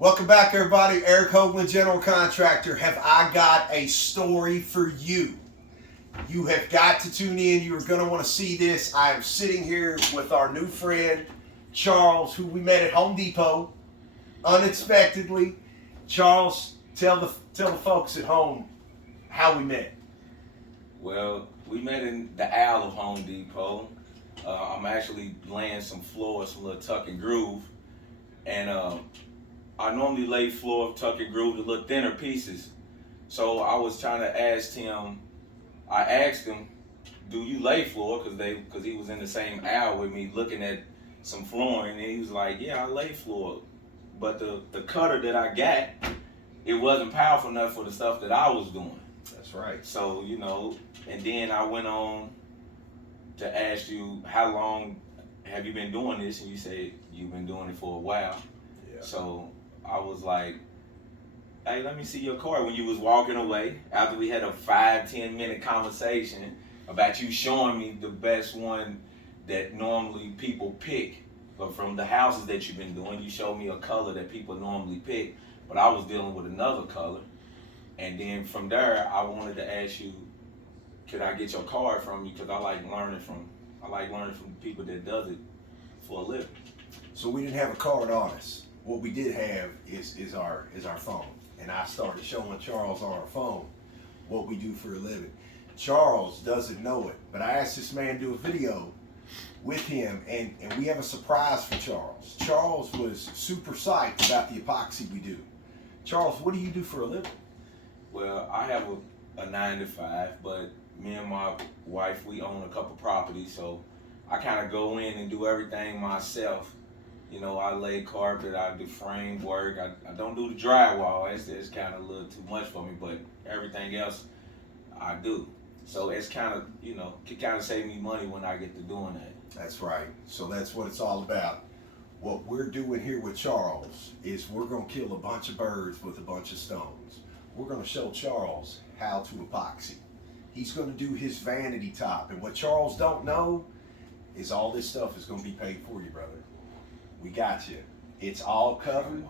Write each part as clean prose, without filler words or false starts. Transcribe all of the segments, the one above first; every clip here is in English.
Welcome back, everybody. Eric Hoagland, General Contractor. Have I got a story for you? You have got to tune in. You are going to want to see this. I am sitting here with our new friend, Charles, who we met at Home Depot unexpectedly. Charles, tell the folks at home how we met. Well, we met in the aisle of Home Depot. I'm actually laying some floors, some little tuck and groove, and I normally lay floor, tuck and groove, the little thinner pieces. So I was trying to ask him. I asked him, "Do you lay floor?" Because he was in the same aisle with me, looking at some flooring, and he was like, "Yeah, I lay floor." But the cutter that I got, it wasn't powerful enough for the stuff that I was doing. That's right. So, and then I went on to ask you, how long have you been doing this? And you said you've been doing it for a while. Yeah. So I was like, hey, let me see your card when you was walking away after we had a 5-10 minute conversation about you showing me the best one that normally people pick. But from the houses that you've been doing, you showed me a color that people normally pick, but I was dealing with another color. And then from there, I wanted to ask you, could I get your card from you? Because I like learning from people that does it for a living. So we didn't have a card on us. What we did have is our phone. And I started showing Charles on our phone what we do for a living. Charles doesn't know it, but I asked this man to do a video with him, and we have a surprise for Charles. Charles was super psyched about the epoxy we do. Charles, what do you do for a living? Well, I have a 9 to 5, but me and my wife, we own a couple properties, so I kind of go in and do everything myself. I lay carpet, I do frame work, I don't do the drywall. It's kind of a little too much for me, but everything else I do. So it's kind of, can kind of save me money when I get to doing that. That's right. So that's what it's all about. What we're doing here with Charles is we're going to kill a bunch of birds with a bunch of stones. We're going to show Charles how to epoxy. He's going to do his vanity top. And what Charles don't know is all this stuff is going to be paid for you, brother. We got you. It's all covered.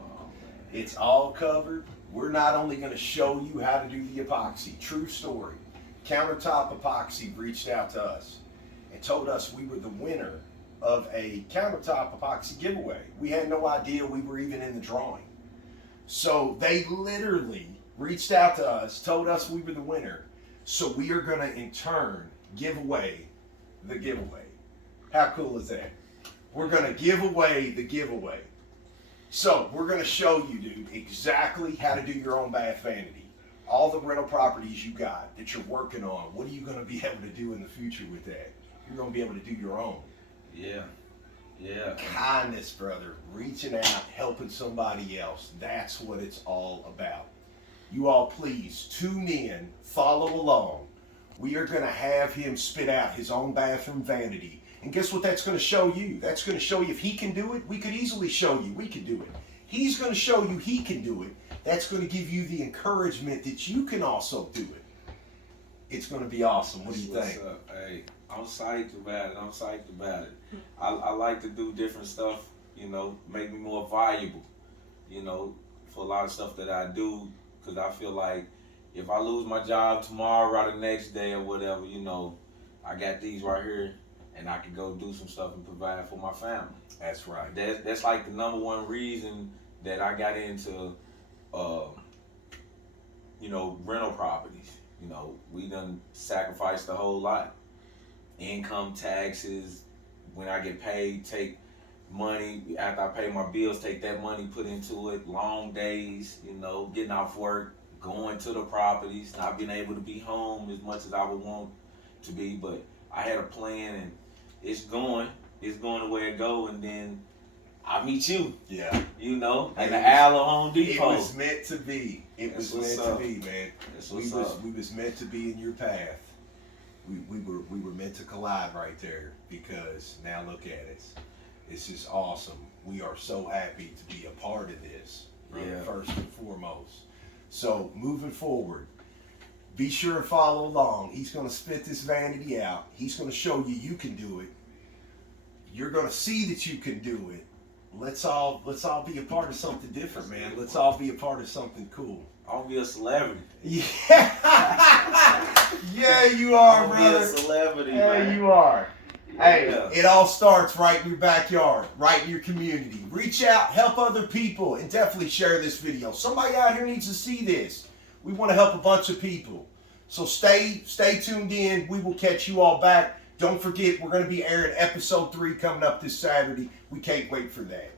It's all covered. We're not only going to show you how to do the epoxy. True story. Countertop Epoxy reached out to us and told us we were the winner of a countertop epoxy giveaway. We had no idea we were even in the drawing. So they literally reached out to us, told us we were the winner. So we are going to, in turn, give away the giveaway. How cool is that? We're going to give away the giveaway. So we're going to show you, dude, exactly how to do your own bath vanity. All the rental properties you got that you're working on, what are you going to be able to do in the future with that? You're going to be able to do your own. Yeah. Kindness, brother. Reaching out, helping somebody else. That's what it's all about. You all please tune in, follow along. We are going to have him spit out his own bathroom vanity. And guess what that's going to show you? That's going to show you if he can do it. We could easily show you we can do it. He's going to show you he can do it. That's going to give you the encouragement that you can also do it. It's going to be awesome. What do you think? What's up? Hey, I'm psyched about it. I like to do different stuff, make me more valuable, for a lot of stuff that I do, because I feel like if I lose my job tomorrow or the next day or whatever, I got these right here, and I can go do some stuff and provide for my family. That's right. That's like the number one reason that I got into, rental properties. We done sacrificed a whole lot. Income taxes, when I get paid, take money, after I pay my bills, take that money, put into it, long days, getting off work, going to the properties, not being able to be home as much as I would want to be, but I had a plan, and it's going the way it go, and then I meet you. Yeah. In the aisle of Home Depot. It was meant to be. It was meant to be, man. We was meant to be in your path. We were meant to collide right there, because now look at us. This is awesome. We are so happy to be a part of this, brother, first and foremost. So moving forward, be sure and follow along. He's going to spit this vanity out. He's going to show you can do it. You're going to see that you can do it. let's all be a part of something different, man. Let's all be a part of something cool. I'll be a celebrity. Yeah, yeah, you are, I'll brother. be a celebrity, Yeah, man. you are. Hey, Yeah. it all starts right in your backyard, right in your community. Reach out, help other people, and definitely share this video. Somebody out here needs to see this. We want to help a bunch of people. So stay tuned in. We will catch you all back. Don't forget, we're going to be airing episode 3 coming up this Saturday. We can't wait for that.